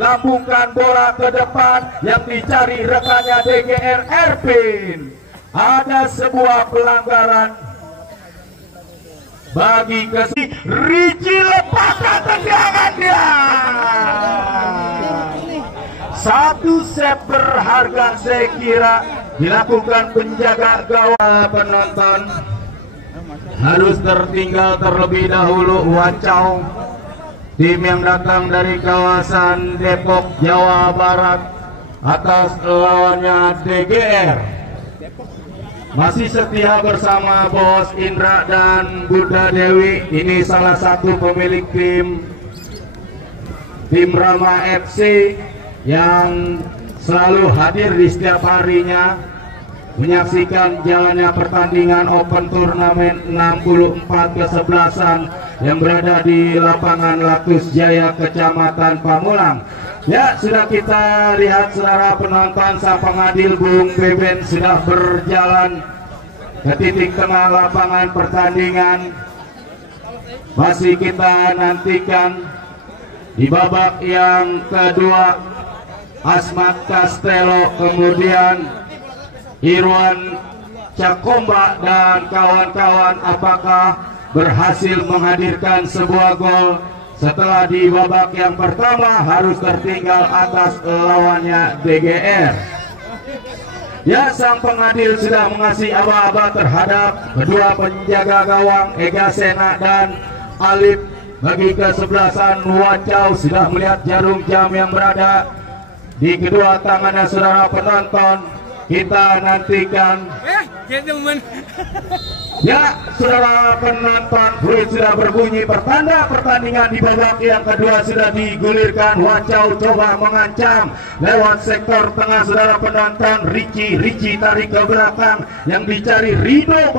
lambungkan bola ke depan yang dicari rekannya DGR Ervin. Ada sebuah pelanggaran bagi Ricci, lepaskan tendangan dia. Satu set berharga saya kira dilakukan penjaga gawang. Penonton harus tertinggal terlebih dahulu. Wacau, tim yang datang dari kawasan Depok, Jawa Barat, atas lawannya DGR. Masih setia bersama Bos Indra dan Bunda Dewi. Ini salah satu pemilik tim Rama FC yang selalu hadir di setiap harinya menyaksikan jalannya pertandingan Open Turnamen 64 kesebelasan yang berada di lapangan Latus Jaya, Kecamatan Pamulang. Ya, sudah kita lihat saudara penonton, sang pengadil Bung Beben sudah berjalan ke titik tengah lapangan pertandingan. Masih kita nantikan di babak yang kedua Asmat Castello, kemudian Irwan Cakomba dan kawan-kawan apakah berhasil menghadirkan sebuah gol setelah di babak yang pertama harus tertinggal atas lawannya DGR. Ya, sang pengadil sudah mengasih aba-aba terhadap kedua penjaga gawang Ega Sena dan Alif. Bagi kesebelasan Wacau sudah melihat jarum jam yang berada di kedua tangannya saudara penonton. Kita nantikan. Ya, saudara penonton, fluid sudah berbunyi, pertanda pertandingan di babak yang kedua sudah digulirkan. Wacau coba mengancam lewat sektor tengah saudara penonton. Ricci tarik ke belakang, yang dicari Rido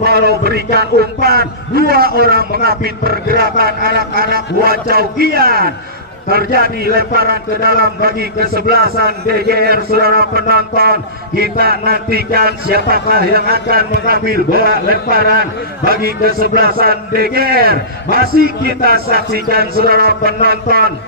Balo berikan umpan. Dua orang mengapit pergerakan anak-anak Wacau Gian. Terjadi lemparan ke dalam bagi kesebelasan DGR saudara penonton. Kita nantikan siapakah yang akan mengambil bola lemparan bagi kesebelasan DGR. Masih kita saksikan saudara penonton.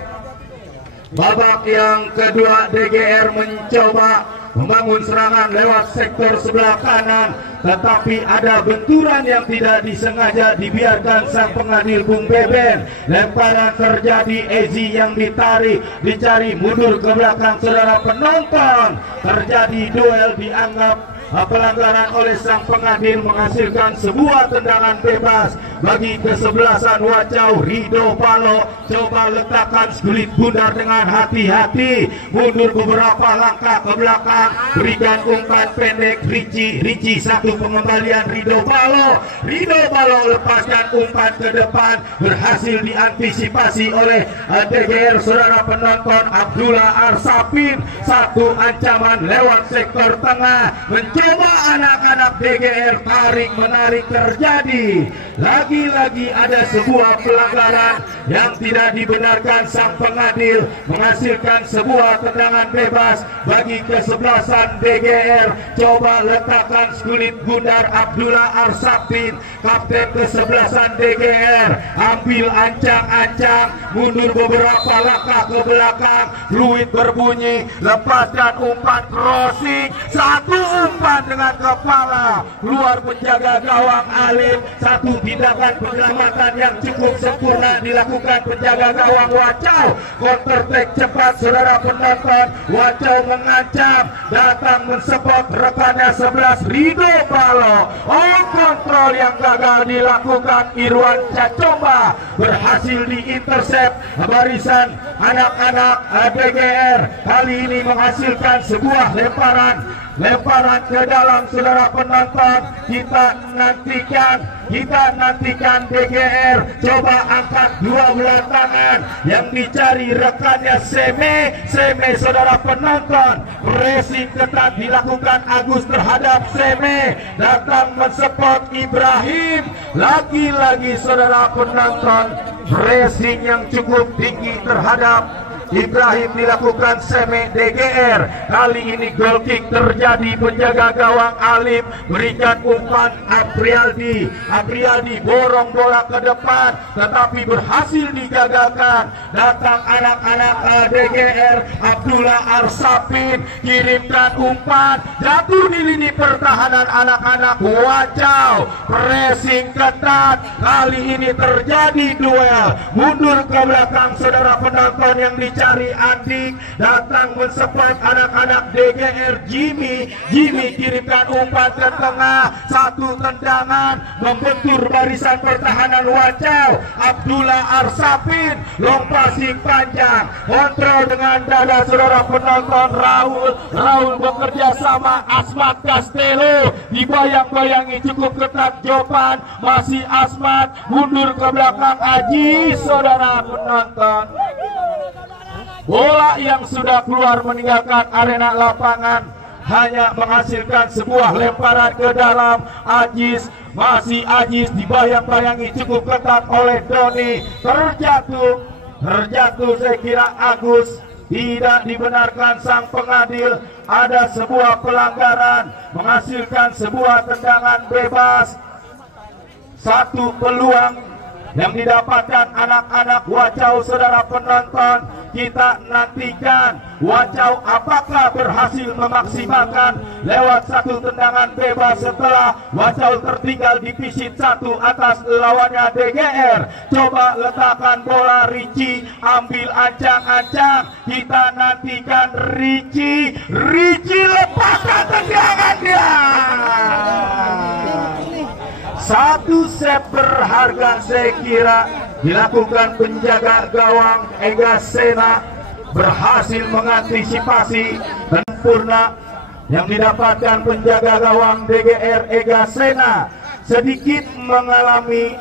Babak yang kedua DGR mencoba membangun serangan lewat sektor sebelah kanan, tetapi ada benturan yang tidak disengaja dibiarkan sang pengadil Bung Beben. Lemparan terjadi, Ezi yang ditarik, dicari mundur ke belakang saudara penonton. Terjadi duel, dianggap pelanggaran oleh sang pengadil, menghasilkan sebuah tendangan bebas bagi kesebelasan Wacau. Rido Balo coba letakkan kulit bundar dengan hati-hati, mundur beberapa langkah ke belakang, berikan umpan pendek. Ricci satu pengembalian Rido Balo lepaskan umpan ke depan, berhasil diantisipasi oleh DGR saudara penonton. Abdullah Arsapin satu ancaman lewat sektor tengah, mencoba anak-anak DGR tarik menarik terjadi. Lagi-lagi ada sebuah pelanggaran yang tidak dibenarkan. Sang pengadil menghasilkan sebuah tendangan bebas bagi kesebelasan DGR. Coba letakkan kulit bundar Abdullah Arsapin, kapten kesebelasan DGR, ambil ancang-ancang, mundur beberapa langkah ke belakang. Fluid berbunyi, lepaskan umpan crossing, satu umpan dengan kepala luar penjaga gawang Alif. Satu tindakan penyelamatan yang cukup sempurna dilakukan penjaga gawang Wacau. Counter attack cepat saudara penonton. Wacau mengancam, datang mensupport rekannya 11 Rido Balo. Kontrol yang gagal dilakukan Irwan Cakomba, berhasil diintercept barisan anak-anak DGR. Kali ini menghasilkan sebuah lemparan ke dalam saudara penonton. Kita nantikan DGR coba angkat dua belah tangan, yang dicari rekannya Seme saudara penonton. Pressing ketat dilakukan Agus terhadap Seme, datang mensupport Ibrahim. Lagi-lagi saudara penonton, pressing yang cukup tinggi terhadap Ibrahim dilakukan seme DGR. Kali ini goal kick terjadi, penjaga gawang Alif berikan umpan Aprialdi. Aprialdi borong bola ke depan tetapi berhasil digagalkan. Datang anak-anak DGR, Abdullah Arsapin kirimkan umpan, jatuh di lini pertahanan anak-anak Wacau. Pressing ketat, kali ini terjadi duel. Mundur ke belakang saudara penonton, yang dicari Andik. Datang mensupport anak-anak DGR Jimmy. Jimmy kirimkan umpan ke tengah, satu tendangan membentur barisan pertahanan Wacau. Abdullah Arsapin long passing panjang, kontrol dengan dada saudara penonton. Raul bekerja sama Asmat Castello, dibayang-bayangi cukup ketat Jopan, masih Asmat, mundur ke belakang Aji saudara penonton. Bola yang sudah keluar meninggalkan arena lapangan hanya menghasilkan sebuah lemparan ke dalam. Ajis, masih Ajis, dibayang-bayangi cukup ketat oleh Doni. Terjatuh saya kira Agus. Tidak dibenarkan sang pengadil. Ada sebuah pelanggaran, menghasilkan sebuah tendangan bebas. Satu peluang yang didapatkan anak-anak Wacau saudara penonton. Kita nantikan Wacau apakah berhasil memaksimalkan lewat satu tendangan bebas setelah Wacau tertinggal dipisit satu atas lawannya DGR. Coba letakkan bola Ricci, ambil ancang-ancang. Kita nantikan Ricci lepaskan tendangan dia. Satu set berharga saya kira dilakukan penjaga gawang Ega Sena, berhasil mengantisipasi sempurna yang didapatkan penjaga gawang DGR Ega Sena. Sedikit mengalami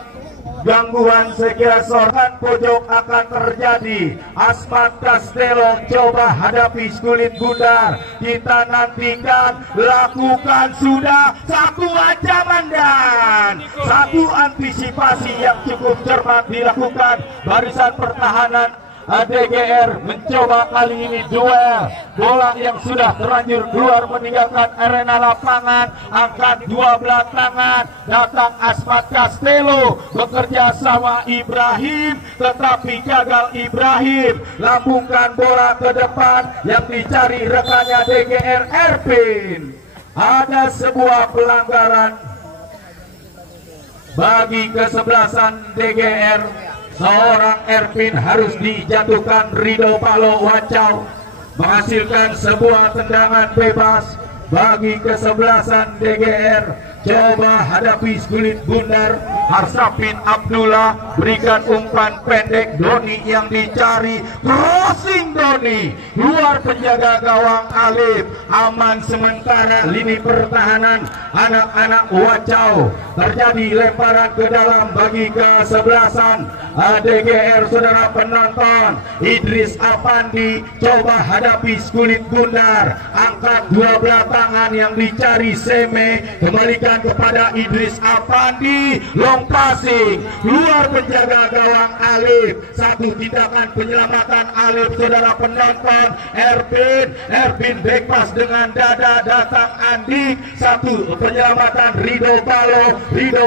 gangguan, saya kira serangan pojok akan terjadi. Asmat Castello coba hadapi Skulit Bundar. Kita nantikan, lakukan sudah satu ancaman dan satu antisipasi yang cukup cermat dilakukan barisan pertahanan DGR. Mencoba kali ini duel, bola yang sudah terlanjur keluar meninggalkan arena lapangan. Angkat dua belah tangan, datang Asmat Castello bekerja sama Ibrahim, tetapi gagal Ibrahim. Lambungkan bola ke depan, yang dicari rekannya DGR Erpin. Ada sebuah pelanggaran bagi kesebelasan DGR. Seorang Erpin harus dijatuhkan. Rido Palo Wacau menghasilkan sebuah tendangan bebas bagi kesebelasan DGR. Coba hadapi Skulit Bundar. Harsapin Abdullah berikan umpan pendek. Doni yang dicari, crossing Doni, luar penjaga gawang Alif. Aman sementara lini pertahanan anak-anak Wacau. Terjadi lemparan ke dalam bagi kesebelasan DGR saudara penonton. Idris Apandi coba hadapi Skulit Bundar. Angkat dua belah tangan, yang dicari Seme, kembalikan kepada Idris Apandi. Long passing, luar penjaga gawang Alif. Satu tindakan penyelamatan Alif saudara penonton. Erpin back pass dengan dada, datang Andik. Satu penyelamatan Rido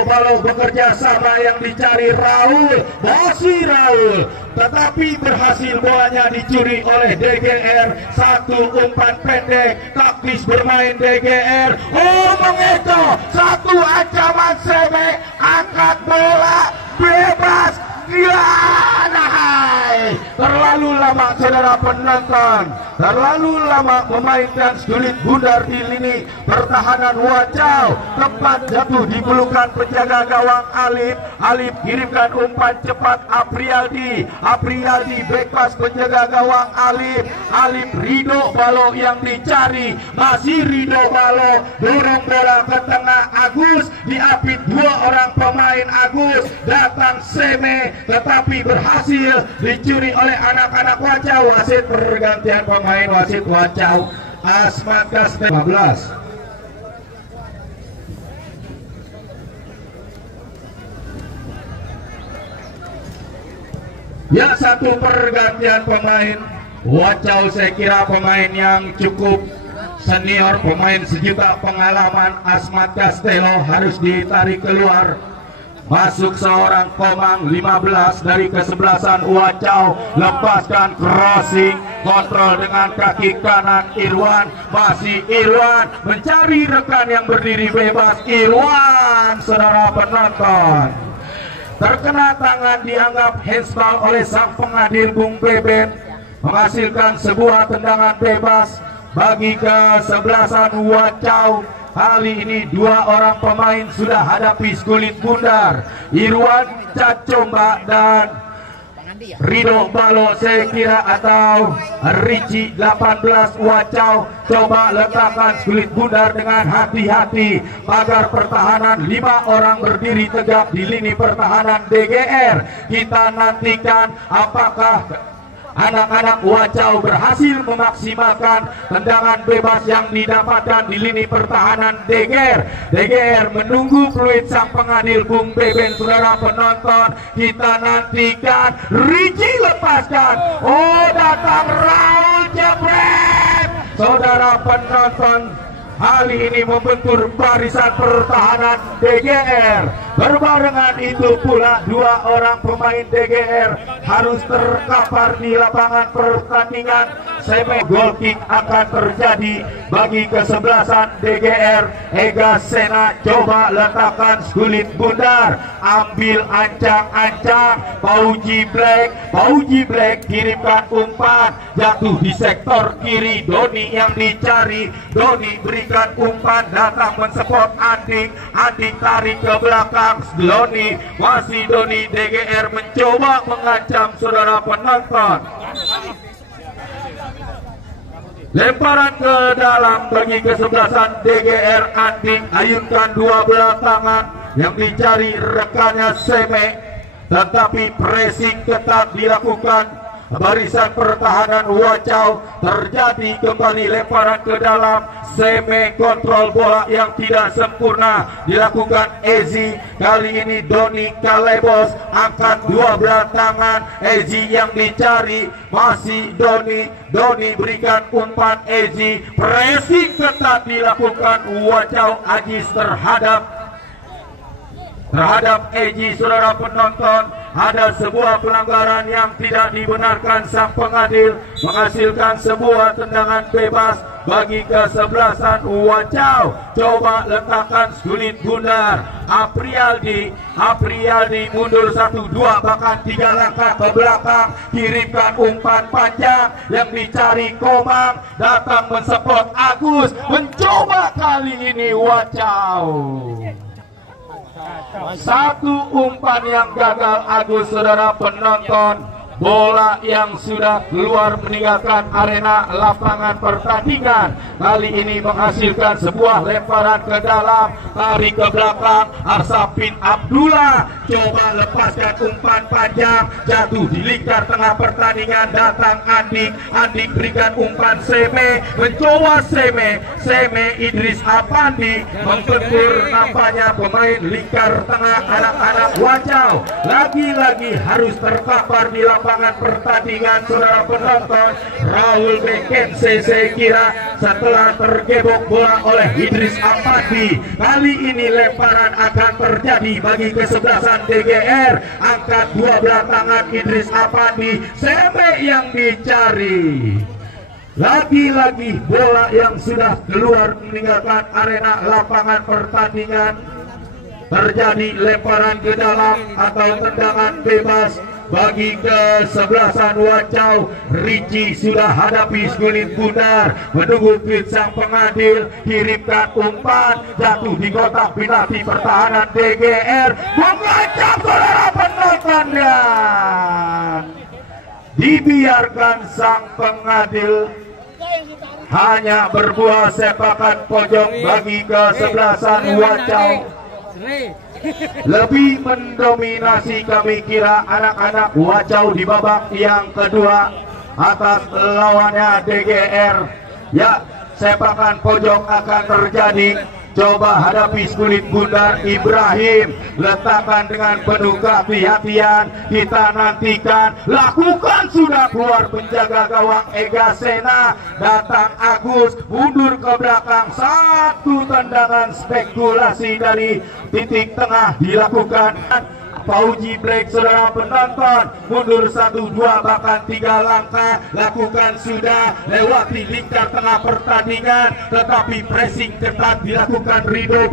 Balo bekerja sama, yang dicari Raul. Masih Raul, tetapi berhasil bolanya dicuri oleh DGR. Satu umpan pendek, taktis bermain DGR. Oh, mengeco, satu ancaman Seme, angkat bola bebas. Nahai, terlalu lama saudara penonton, terlalu lama memainkan Skulit Bundar di lini pertahanan Wacau. Tempat jatuh di pelukan penjaga gawang Alif. Alif kirimkan umpan cepat Aprialdi back pass penjaga gawang Alif. Rido Balo yang dicari, masih Rido Balo, dorong bola ke tengah Agus, diapit dua orang pemain Agus. Datang Seme, tetapi berhasil dicuri oleh anak-anak Wacau. Wasit pergantian pemain, wasit Wacau Asmat Castello 15. Ya, satu pergantian pemain Wacau saya kira pemain yang cukup senior, pemain sejuta pengalaman. Asmat Castello harus ditarik keluar. Masuk seorang Komang 15 dari kesebelasan Wacau. Lepaskan crossing, kontrol dengan kaki kanan Irwan. Masih Irwan mencari rekan yang berdiri bebas. Irwan, saudara penonton, terkena tangan, dianggap handsball oleh sang pengadil Bung Beben, menghasilkan sebuah tendangan bebas bagi kesebelasan Wacau. Kali ini dua orang pemain sudah hadapi kulit bundar. Irwan Cacomba dan Rido Balo saya kira, atau Ricci 18 Wacau. Coba letakkan kulit bundar dengan hati-hati. Pagar pertahanan 5 orang berdiri tegak di lini pertahanan DGR. Kita nantikan apakah anak-anak Wacau berhasil memaksimalkan tendangan bebas yang didapatkan di lini pertahanan DGR. DGR menunggu fluid sang pengadil Bung Beben, saudara penonton. Kita nantikan. Ricci lepaskan. Oh, datang Raul jebret, saudara penonton. Kali ini membentur barisan pertahanan DGR. Berbarengan itu pula dua orang pemain DGR harus terkapar di lapangan pertandingan. Semi goal kick akan terjadi bagi kesebelasan DGR. Ega Sena coba letakkan kulit bundar, ambil ancang-ancang. Pauji Black kirimkan umpan, jatuh di sektor kiri. Doni yang dicari. Doni berikan umpan, datang mensupport Anding. Anding tarik ke belakang. Doni, masih Doni. DGR mencoba mengancam, saudara penonton. Lemparan ke dalam bagi kesebelasan DGR. Anding ayunkan dua belah tangan, yang dicari rekannya Seme, tetapi pressing ketat dilakukan barisan pertahanan Wacau. Terjadi kembali lemparan ke dalam. Seme kontrol bola yang tidak sempurna dilakukan Ezi. Kali ini Doni Kalebos angkat dua belah tangan. Ezi yang dicari, masih Doni. Doni berikan umpan Ezi. Pressing ketat dilakukan Wacau Ajis terhadap Ezi, saudara penonton. Ada sebuah pelanggaran yang tidak dibenarkan. Sang pengadil menghasilkan sebuah tendangan bebas bagi kesebelasan Wacau. Coba letakkan kulit bundar. Aprialdi mundur 1, 2 bahkan 3 langkah ke belakang. Kirimkan umpan panjang, yang dicari Komang. Datang mensupport Agus. Mencoba kali ini Wacau. Satu umpan yang gagal Agus, saudara penonton. Bola yang sudah keluar meninggalkan arena lapangan pertandingan. Kali ini menghasilkan sebuah lemparan ke dalam, tarik ke belakang. Arsapin Abdullah coba lepaskan umpan panjang, jatuh di lingkar tengah pertandingan. Datang Anding. Anding berikan umpan Seme. Mencoba Seme Idris Apandi membentur nampaknya pemain lingkar tengah anak-anak Wacau. Lagi-lagi harus terkapar di lapangan pertandingan, saudara penonton. Raul Bekense saya kira setelah tergebok bola oleh Idris Apandi. Kali ini lemparan akan terjadi bagi kesebelasan DGR. Angkat dua belah tangan Idris Apandi. Seme yang dicari. Lagi-lagi bola yang sudah keluar meninggalkan arena lapangan pertandingan. Terjadi lemparan ke dalam atau tendangan bebas bagi kesebelasan Wacau. Ricci sudah hadapi kulit bundar, menunggu tweet sang pengadil. Kirimkan umpan, jatuh di kotak penalti pertahanan DGR. Mengancam, saudara penonton, dan dibiarkan sang pengadil. Hanya berbuah sepakan pojok bagi kesebelasan Wacau. Lebih mendominasi kami kira anak-anak Wacau di babak yang kedua atas lawannya DGR. Ya, sepakan pojok akan terjadi. Coba hadapi kulit bundar Ibrahim, letakkan dengan penuh kehati-hatian. Kita nantikan, lakukan sudah keluar penjaga gawang Ega Sena. Datang Agus, mundur ke belakang. Satu tendangan spekulasi dari titik tengah dilakukan. Pauji Black, saudara penonton, mundur 1, 2 bahkan 3 langkah, lakukan sudah, lewati lingkar tengah pertandingan, tetapi pressing ketat dilakukan Rido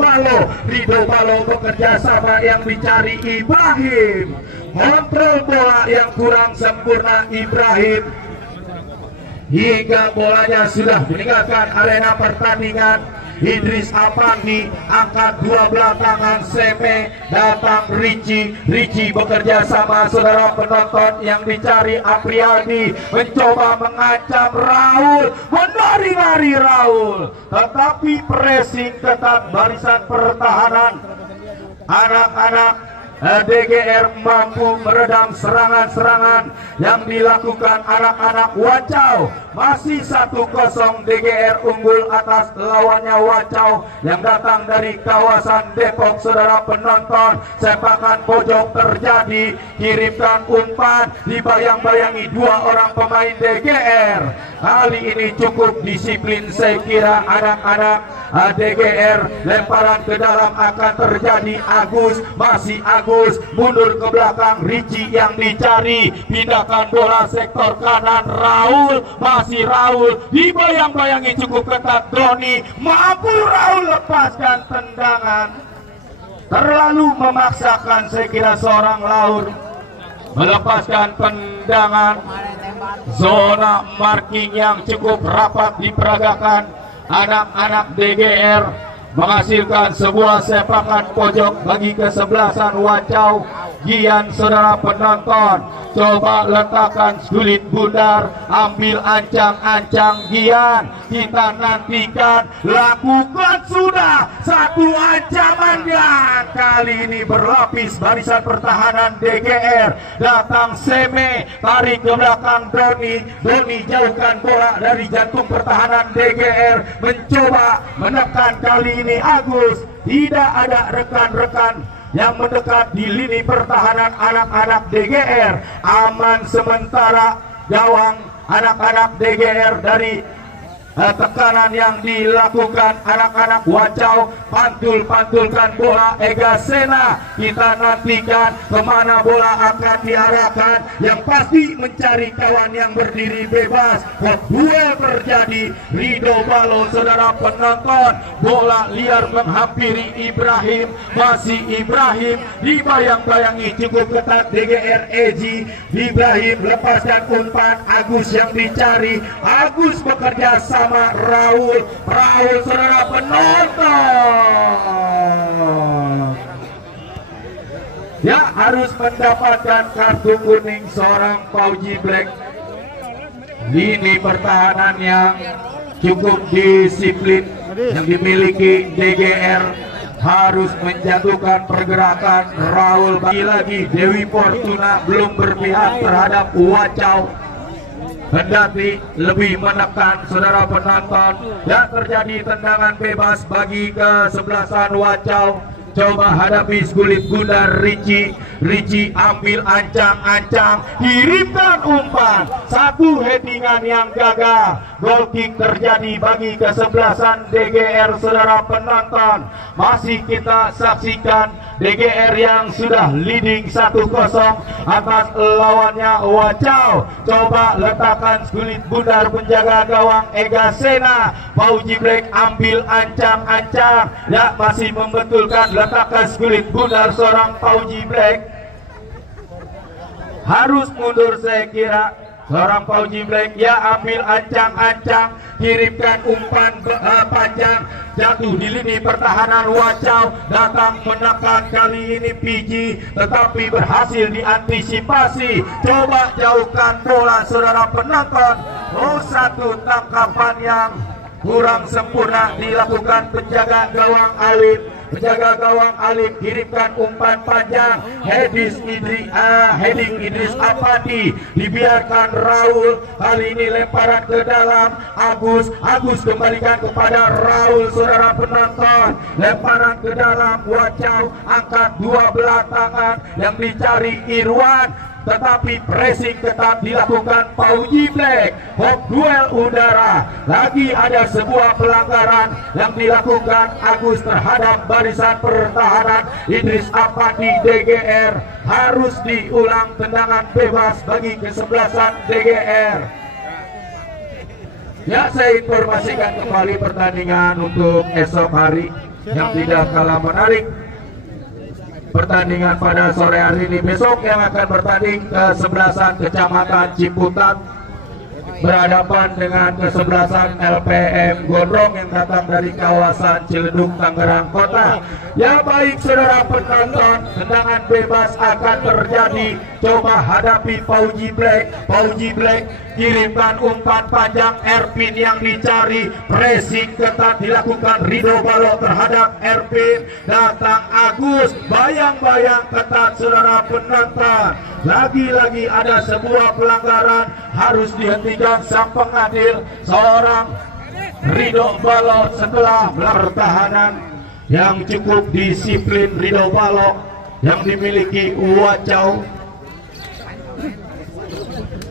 Balo bekerja sama yang dicari Ibrahim, kontrol bola yang kurang sempurna Ibrahim, hingga bolanya sudah meninggalkan arena pertandingan. Idris Apandi angkat dua belah tangan Seme, datang Ricci bekerja sama saudara penonton yang dicari Apriadi, mencoba mengancam Raul, menari-nari Raul, tetapi pressing ketat barisan pertahanan anak-anak DGR mampu meredam serangan-serangan yang dilakukan anak-anak Wacau. Masih 1-0 DGR unggul atas lawannya Wacau yang datang dari kawasan Depok. Saudara penonton, sepakan pojok terjadi, kirimkan umpan, dibayang-bayangi 2 orang pemain DGR. Kali ini cukup disiplin saya kira anak-anak DGR. Lemparan ke dalam akan terjadi. Agus, masih Agus, mundur ke belakang, Ricci yang dicari, pindahkan bola sektor kanan, Raul, masih Raul, dibayang-bayangi cukup ketat Doni, mampu Raul lepaskan tendangan, terlalu memaksakan saya kira seorang Laur melepaskan tendangan. Zona marking yang cukup rapat diperagakan anak-anak DGR menghasilkan sebuah sepakan pojok bagi kesebelasan Wacau. Gian, saudara penonton, coba letakkan kulit bundar, ambil ancang-ancang Gian, kita nantikan, lakukan sudah satu ancaman yang kali ini berlapis barisan pertahanan DGR. Datang Seme, tarik ke belakang Doni jauhkan bola dari jantung pertahanan DGR, mencoba menekan kali ini Agus, tidak ada rekan-rekan yang mendekat di lini pertahanan anak-anak DGR. Aman sementara gawang anak-anak DGR dari tekanan yang dilakukan anak-anak Wacau. Pantulkan bola Ega Sena, kita nantikan kemana bola akan diarahkan, yang pasti mencari kawan yang berdiri bebas. Duel terjadi, Rido Balo, saudara penonton, bola liar menghampiri Ibrahim, masih Ibrahim, dibayang-bayangi cukup ketat DGR Eji. Ibrahim lepaskan umpan, Agus yang dicari, Agus bekerja sama Raul, saudara penonton, ya harus mendapatkan kartu kuning seorang Pauji Black. Lini pertahanan yang cukup disiplin yang dimiliki DGR harus menjatuhkan pergerakan Raul. Lagi Dewi Fortuna belum berpihak terhadap Wacau, kendati lebih menekan saudara penonton, dan terjadi tendangan bebas bagi kesebelasan Wacau. Coba hadapi kulit bundar Ricci ambil ancang-ancang, kirimkan umpan, satu headingan yang gagal. Goal kick terjadi bagi kesebelasan DGR, saudara penonton. Masih kita saksikan DGR yang sudah leading 1-0 atas lawannya Wacau. Coba letakkan kulit bundar penjaga gawang Ega Sena, Pauji Black ambil ancang-ancang, ya masih membetulkan, letakkan kulit bundar seorang Pauji Black. Harus mundur saya kira seorang Pauji Black, ya ambil ancang-ancang, kirimkan umpan panjang, jatuh di lini pertahanan Wacau, datang menekan kali ini PG, tetapi berhasil diantisipasi. Coba jauhkan bola saudara penonton. Satu tangkapan yang kurang sempurna dilakukan penjaga gawang Alif. menjaga gawang Alif, kirimkan umpan panjang, heading Idris Apandi, dibiarkan Raul, kali ini lemparan ke dalam Agus kembalikan kepada Raul, saudara penonton, lemparan ke dalam Wacau, angkat dua belah tangan yang dicari Irwan, tetapi pressing tetap dilakukan Pauji Black. Hot duel udara, lagi ada sebuah pelanggaran yang dilakukan Agus terhadap barisan pertahanan Idris Apandi DGR, harus diulang tendangan bebas bagi kesebelasan DGR. Ya, saya informasikan kembali pertandingan untuk esok hari yang tidak kalah menarik. Pertandingan pada sore hari ini besok yang akan bertanding kesebelasan Kecamatan Ciputat berhadapan dengan kesebelasan LPM Gondrong yang datang dari kawasan Ciledug, Tangerang Kota. Ya baik saudara penonton, tendangan bebas akan terjadi. Coba hadapi Pauji Black. Pauji Black kirimkan umpan panjang, Erpin yang dicari, pressing ketat dilakukan Rido Balok terhadap Erpin, datang Agus, bayang-bayang ketat saudara penonton. Lagi-lagi ada sebuah pelanggaran, harus dihentikan sang pengadil, seorang Rido Balok setelah pertahanan yang cukup disiplin. Rido Balok yang dimiliki Wacau.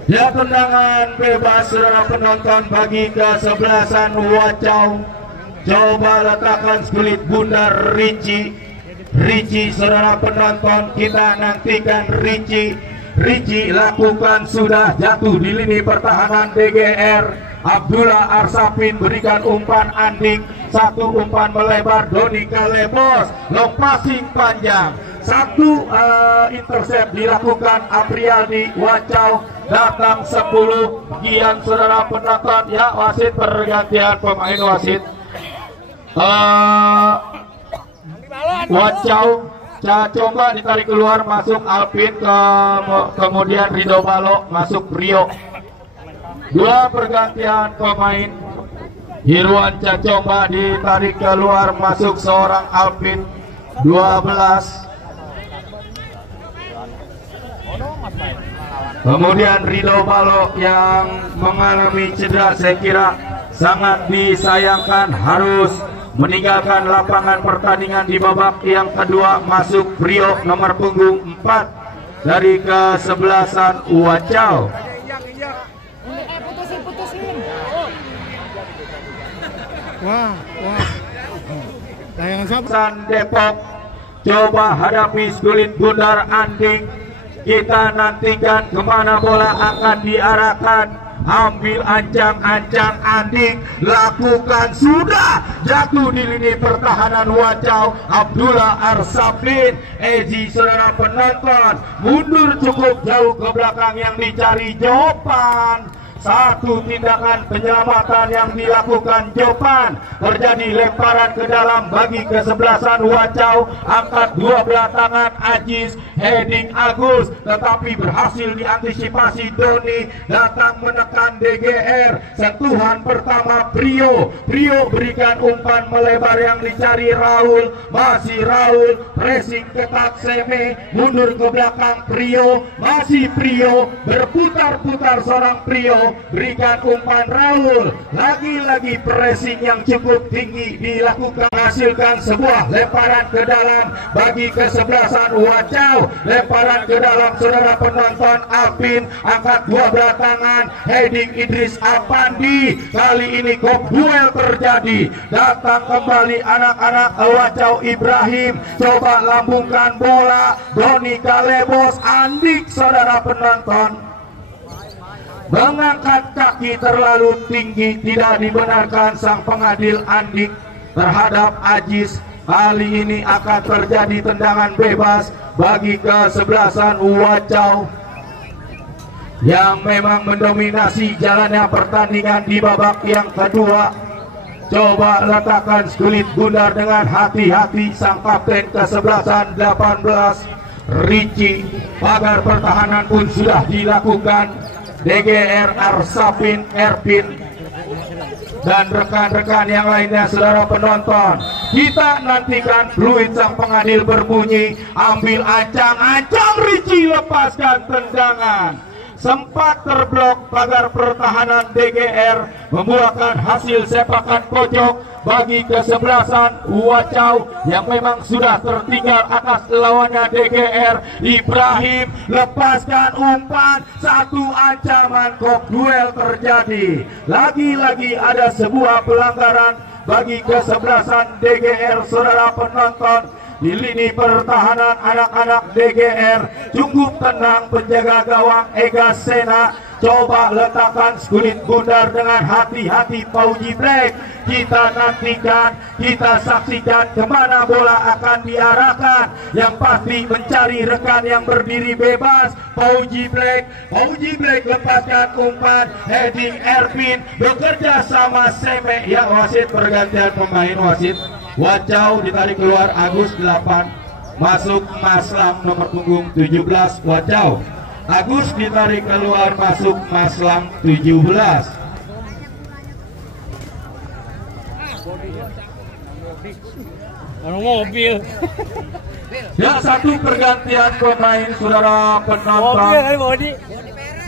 Ya, tendangan bebas saudara penonton bagi kesebelasan Wacau. Coba letakkan kulit bundar Ricci saudara penonton, kita nantikan Ricci lakukan, sudah jatuh di lini pertahanan DGR. Abdullah Arsafin berikan umpan Anding, satu umpan melebar Doni Kalebos, long passing panjang, satu intercept dilakukan Aprialdi Wacau, datang 10 gian saudara penonton. Ya, wasit pergantian pemain wasit. Wacau coba ditarik keluar, masuk Alvin, kemudian Rido Balok masuk Rio. Dua pergantian pemain. Irwan Cacomba ditarik keluar, masuk seorang Alvin 12. Kemudian Rido Balok yang mengalami cedera, saya kira sangat disayangkan, harus meninggalkan lapangan pertandingan di babak yang kedua. Masuk Rio nomor punggung 4 dari kesebelasan Wacau. Wah. Depok coba hadapi kulit bundar Anding. Kita nantikan kemana bola akan diarahkan. Ambil ancang-ancang Anding, lakukan, sudah jatuh di lini pertahanan Wacau. Abdullah Arsafin, Ezi saudara penonton, mundur cukup jauh ke belakang yang dicari Jopan. Satu tindakan penyelamatan yang dilakukan Jopan, terjadi lemparan ke dalam bagi kesebelasan Wacau, angkat dua belah tangan Ajis, heading Agus, tetapi berhasil diantisipasi Doni, datang menekan DGR. Sentuhan pertama Prio berikan umpan melebar yang dicari Raul, masih Raul, pressing ketat Seme, mundur ke belakang Prio, masih Prio, berputar-putar seorang Prio, berikan umpan Raul, lagi-lagi pressing yang cukup tinggi dilakukan, menghasilkan sebuah lemparan ke dalam bagi kesebelasan Wacau. Lemparan ke dalam saudara penonton, Alvin angkat dua belah tangan, heading Idris Apandi. Kali ini kok duel terjadi, datang kembali anak-anak Wacau. Ibrahim coba lambungkan bola, Doni Kalebos, Andik saudara penonton mengangkat kaki terlalu tinggi, tidak dibenarkan sang pengadil Andik terhadap Ajis. Kali ini akan terjadi tendangan bebas bagi kesebelasan Wacau yang memang mendominasi jalannya pertandingan di babak yang kedua. Coba letakkan kulit bundar dengan hati-hati sang kapten kesebelasan 18 Ricci. Pagar pertahanan pun sudah dilakukan. DGR, Arsafin, Erpin dan rekan-rekan yang lainnya saudara penonton. Kita nantikan fluid sang pengadil berbunyi. Ambil ancang-ancang, Ricci lepaskan tendangan. Sempat terblok pagar pertahanan DGR, membuahkan hasil sepakan pojok bagi kesebelasan Wacau yang memang sudah tertinggal atas lawannya DGR. Ibrahim lepaskan umpan, satu ancaman kok duel terjadi. Lagi-lagi ada sebuah pelanggaran bagi kesebelasan DGR, saudara penonton. Di lini pertahanan anak-anak DGR, cukup tenang penjaga gawang Ega Sena. Coba letakkan skulit bundar dengan hati-hati Pauji Black. Kita nantikan, kita saksikan kemana bola akan diarahkan. Yang pasti mencari rekan yang berdiri bebas. Pauji Black lepaskan umpan, heading Ervin bekerja sama Seme. Ya, wasit pergantian pemain wasit. Wacau ditarik keluar, Agus 8, masuk Maslam nomor punggung 17 Wacau. Agus ditarik keluar, masuk Maslam 17. Mobil. Ya, satu pergantian pemain, saudara penonton.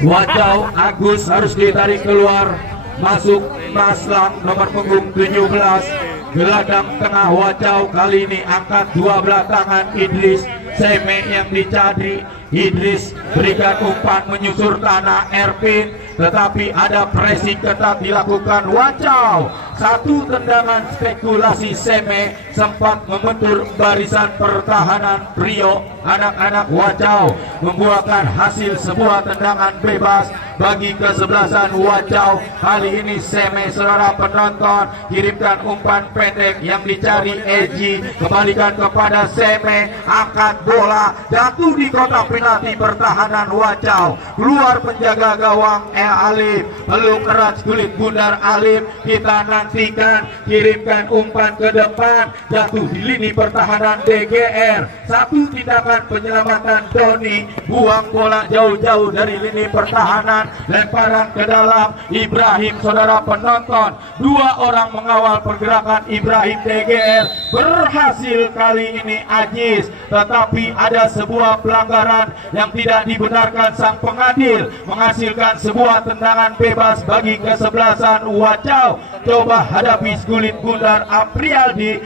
Wacau, Agus harus ditarik keluar, masuk Maslam nomor punggung 17. Gelandang tengah Wacau kali ini angkat dua belah tangan Idris. Seme yang dicari, Idris berikan umpan menyusur tanah Ervin, tetapi ada pressing ketat dilakukan Wacau. Satu tendangan spekulasi Seme sempat membentur barisan pertahanan Rio. Anak-anak Wacau membuahkan hasil sebuah tendangan bebas bagi kesebelasan Wacau. Kali ini Seme, saudara penonton, kirimkan umpan pendek yang dicari Eji, kembalikan kepada Seme, angkat bola, jatuh di kotak penalti pertahanan Wacau. Keluar penjaga gawang Alif, peluk erat kulit bundar Alif. Kita nantikan, kirimkan umpan ke depan, jatuh di lini pertahanan DGR. Satu tindakan penyelamatan Doni, buang bola jauh-jauh dari lini pertahanan, lemparan ke dalam Ibrahim, saudara penonton. Dua orang mengawal pergerakan Ibrahim DGR, berhasil kali ini Ajis, tetapi ada sebuah pelanggaran yang tidak dibenarkan sang pengadil, menghasilkan sebuah tendangan bebas bagi kesebelasan Wacau. Coba hadapi kulit bundar Aprialdi.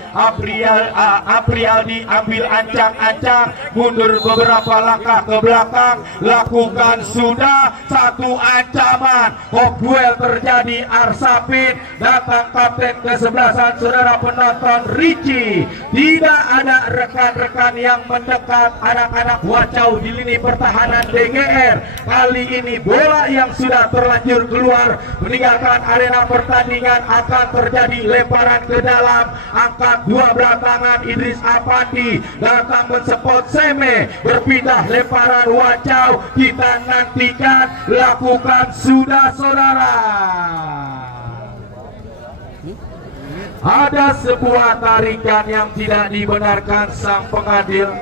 Aprialdi ambil ancang-ancang, mundur beberapa langkah ke belakang, lakukan sudah satu ancaman. Kok duel terjadi, Arsapin, datang kapten kesebelasan, saudara penonton Ricci. Tidak ada rekan-rekan yang mendekat anak-anak Wacau di lini pertahanan DGR. Kali ini bola yang sudah terlanjur keluar meninggalkan arena pertandingan, akan terjadi lemparan ke dalam, angkat dua belah tangan Idris Apandi, datang mensupport Seme, berpindah lemparan Wacau. Kita nantikan, lakukan sudah, saudara. Ada sebuah tarikan yang tidak dibenarkan sang pengadil.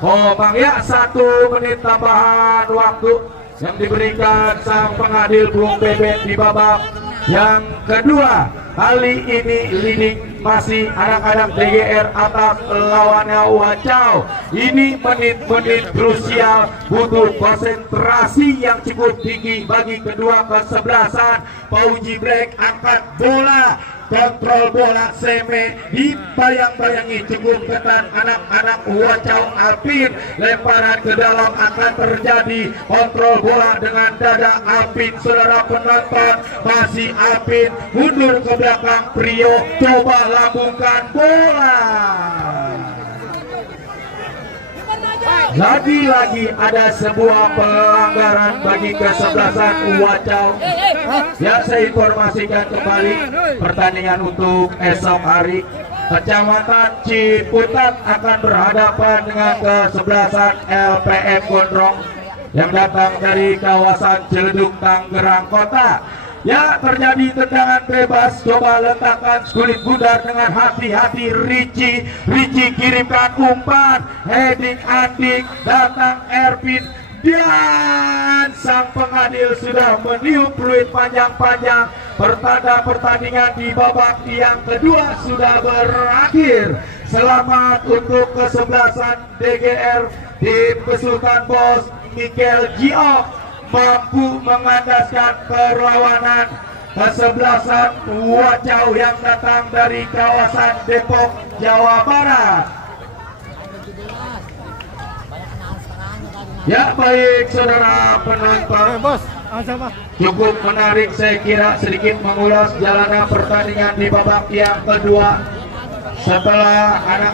Oh bang ya, 1 menit tambahan waktu yang diberikan sang pengadil Bung Bebek di babak yang kedua. Kali ini leading masih anak-anak DGR atas lawannya Wacau. Ini menit-menit krusial, butuh konsentrasi yang cukup tinggi bagi kedua kesebelasan. Pauji Black angkat bola, kontrol bola Seme, dibayang-bayangi cukup ketat anak-anak Wacau. Alpin, lemparan ke dalam akan terjadi, kontrol bola dengan dada Alpin, saudara penonton. Masih Alpin, mundur ke belakang Prio, coba lambungkan bola. Lagi-lagi ada sebuah pelanggaran bagi kesebelasan Wacau. Ya, saya informasikan kembali pertandingan untuk esok hari. Kecamatan Ciputat akan berhadapan dengan kesebelasan LPM Gondrong yang datang dari kawasan Ciledug, Tangerang Kota. Ya, terjadi tendangan bebas, coba letakkan kulit bundar dengan hati-hati Ricci. Ricci kirimkan umpan, heading Andik, datang Ervin, dan sang pengadil sudah meniup fluid panjang-panjang. pertanda pertandingan di babak yang kedua sudah berakhir. Selamat untuk kesebelasan DGR tim besutan bos Mikel Giok mampu mengandaskan perlawanan kesebelasan Wacau yang datang dari kawasan Depok, Jawa Barat. Ya baik saudara penonton, bos, sama. cukup menarik saya kira sedikit mengulas jalanan pertandingan di babak yang kedua setelah anak